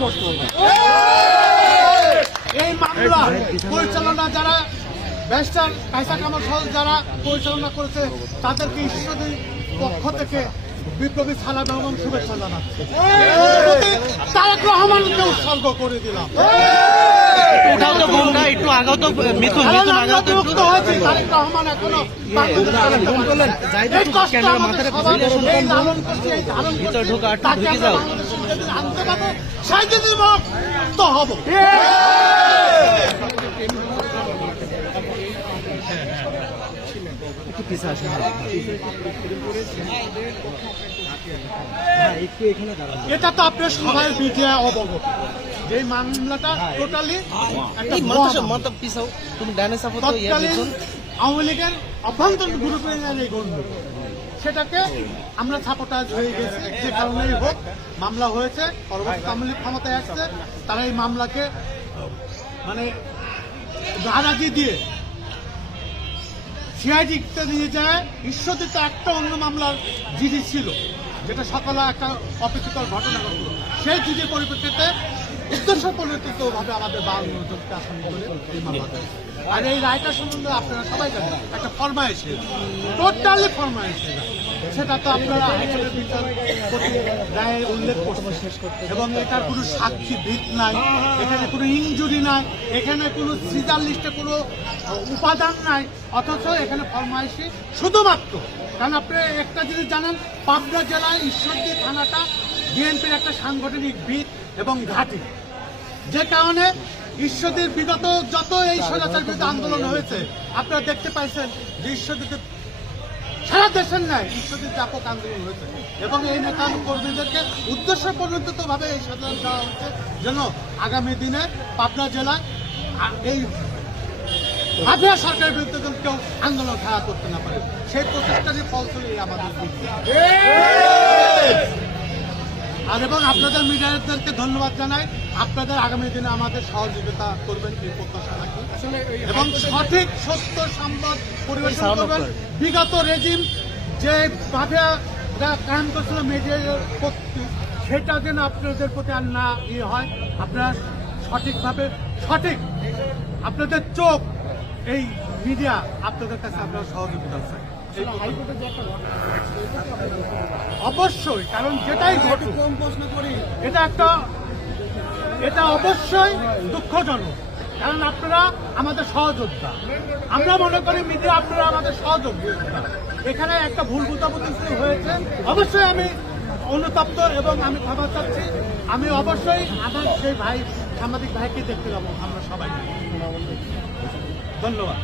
করতে হবে এই মামলা পরিচালনা যারা ব্যারিস্টার কাইসা কামাল সহ যারা পরিচালনা করেছে তাদেরকে ঈশ্বরের পক্ষ থেকে বিপ্লবী সালাম এবং শুভেচ্ছা জানাচ্ছি। তারেক রহমানকে উৎসর্গ করে দিলাম। ঢোকা। আনতে পারব, সেই দিনই মুক্ত হব। এটা তো আপনার সবাই মিডিয়া অবগত। যে মামলাটা টোটালি তুমি আওয়ামী লীগের অভ্যন্তরীণ গ্রুপে এই গণ্য। সেটাকে আমরা সাপোর্টাজ হয়ে গেছি। যে কারণেই হোক, মামলা হয়েছে, পরবর্তী আওয়ামী ক্ষমতায় আসছে, তারা এই মামলাকে মানে নারাজি দিয়ে সিআইডিতে নিয়ে যায়। ঈশ্বরদীতে একটা অন্য মামলার জিডি ছিল, যেটা সকালে একটা অপেক্ষিকর ঘটনা ঘটল। সেই জিডির পরিপ্রেক্ষিতে উদ্দেশ্য পরিণত ভাবে আমাদের বাউন্ন জনকে আসামি করে এই মামলা দেয়। আর এই রায়টা সম্বন্ধে আপনারা সবাই জানেন, একটা ফরমাইশ। টোটালি ফরমাইশ সেটা তো আপনারা হাইকোর্টের বিচারপতি রায়ে উল্লেখ করছেন। এবং এটার কোনো সাক্ষী ভিত নাই, এখানে কোনো ইনজুরি নাই, এখানে কোনো সিজার লিস্টে কোনো উপাদান নাই, অথচ এখানে ফরমাইশি শুধুমাত্র। কারণ আপনি একটা জিনিস জানেন, পাবনা জেলায় ঈশ্বরদী থানাটা বিএনপির একটা সাংগঠনিক ভিত এবং ঘাঁটি। যে কারণে ঈশ্বরদীর বিগত যত এই স্বৈরাচার বিরুদ্ধে আন্দোলন হয়েছে, আপনারা দেখতে পাইছেন যে ঈশ্বরদীতে সারা দেশের ন্যায় ঈশ্বরদীর ব্যাপক আন্দোলন হয়েছে। এবং এই নেতা কর্মীদেরকে উদ্দেশ্য পরিণত ভাবে এই সাধারণ দেওয়া হচ্ছে যেন আগামী দিনে পাবনা জেলায় এই মাফিয়া সরকারের বিরুদ্ধে যেন কেউ আন্দোলন খাড়া করতে না পারে সেই প্রচেষ্টারই ফলস্বরূপ আমাদের আর এবং আপনাদের মিডিয়াদেরকে ধন্যবাদ জানাই আপনাদের আগামী দিনে আমাদের সহযোগিতা করবেন এই প্রত্যাশা রাখি। এবং সঠিক সত্য সংবাদ পরিবেশন করবেন বিগত রেজিম যে মাফিয়া কায়েম করছিল মিডিয়ার প্রতি সেটা যেন আপনাদের প্রতি আর না ইয়ে হয়। আপনারা সঠিকভাবে সঠিক আপনাদের চোখ এই মিডিয়া আপনাদের কাছে আপনারা সহযোগিতা চাই অবশ্যই কারণ যেটাই ঘটুক এটা একটা এটা অবশ্যই দুঃখজনক কারণ আপনারা আমাদের সহযোদ্ধা। আমরা মনে করি মিডিয়া আপনারা আমাদের সহযোদ্ধা এখানে একটা ভুল বুঝাবুঝি হয়েছে। অবশ্যই আমি অনুতপ্ত এবং আমি ক্ষমা চাচ্ছি। আমি অবশ্যই আমার সেই ভাই, সাংবাদিক ভাইকে দেখতে যাব আমরা সবাই। ধন্যবাদ।